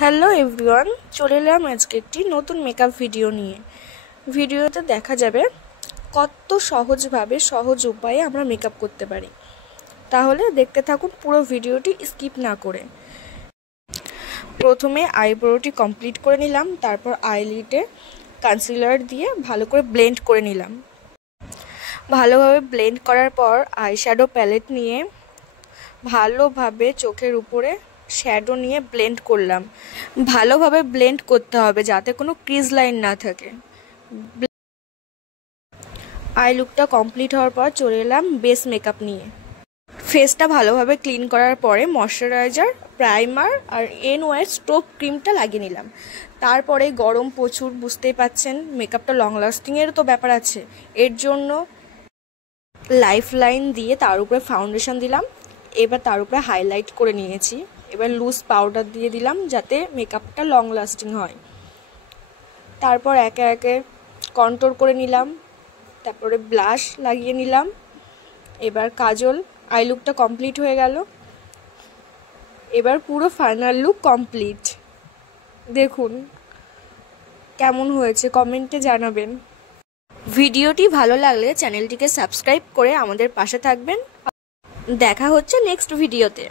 Hello everyone, চলে এলাম আজকে একটি নতুন মেকআপ ভিডিও নিয়ে। ভিডিওতে দেখা যাবে কত সহজভাবে সহজ উপায়ে আমরা মেকআপ করতে পারি। তাহলে দেখতে থাকুন পুরো ভিডিওটি স্কিপ না করে। প্রথমে আইব্রোটি কমপ্লিট করে নিলাম, তারপর আইলিডে কনসিলার দিয়ে ভালো করে ব্লেন্ড করে নিলাম। ভালোভাবে ব্লেন্ড করার পর আইশ্যাডো প্যালেট নিয়ে ভালোভাবে চোখের উপরে শ্যাডো নিয়ে ব্লেন্ড করলাম। ভালোভাবে ব্লেন্ড করতে হবে যাতে কোনো ক্রিজ লাইন না থাকে। আই লুকটা কমপ্লিট হওয়ার পর চলে এলাম বেস মেকআপ নিয়ে। ফেসটা ভালোভাবে ক্লিন করার পরে ময়শ্চারাইজার, প্রাইমার আর NYX স্টোভ ক্রিমটা লাগিয়ে নিলাম। তারপরে গরম প্রচুর, বুঝতেই পাচ্ছেন মেকআপটা লং লাস্টিংয়ের তো ব্যাপার আছে, এর জন্য লাইফ লাইন দিয়ে তার উপরে ফাউন্ডেশন দিলাম। এবার তার উপরে হাইলাইট করে নিয়েছি। এবার লুজ পাউডার দিয়ে দিলাম যাতে মেকআপটা লং লাস্টিং হয়। তারপর একে একে কন্ট্রোল করে নিলাম, তারপরে ব্লাশ লাগিয়ে নিলাম। এবার কাজল। আই লুকটা কমপ্লিট হয়ে গেল। এবার পুরো ফাইনাল লুক কমপ্লিট। দেখুন কেমন হয়েছে, কমেন্টে জানাবেন। ভিডিওটি ভালো লাগলে চ্যানেলটিকে সাবস্ক্রাইব করে আমাদের পাশে থাকবেন। দেখা হচ্ছে নেক্সট ভিডিওতে।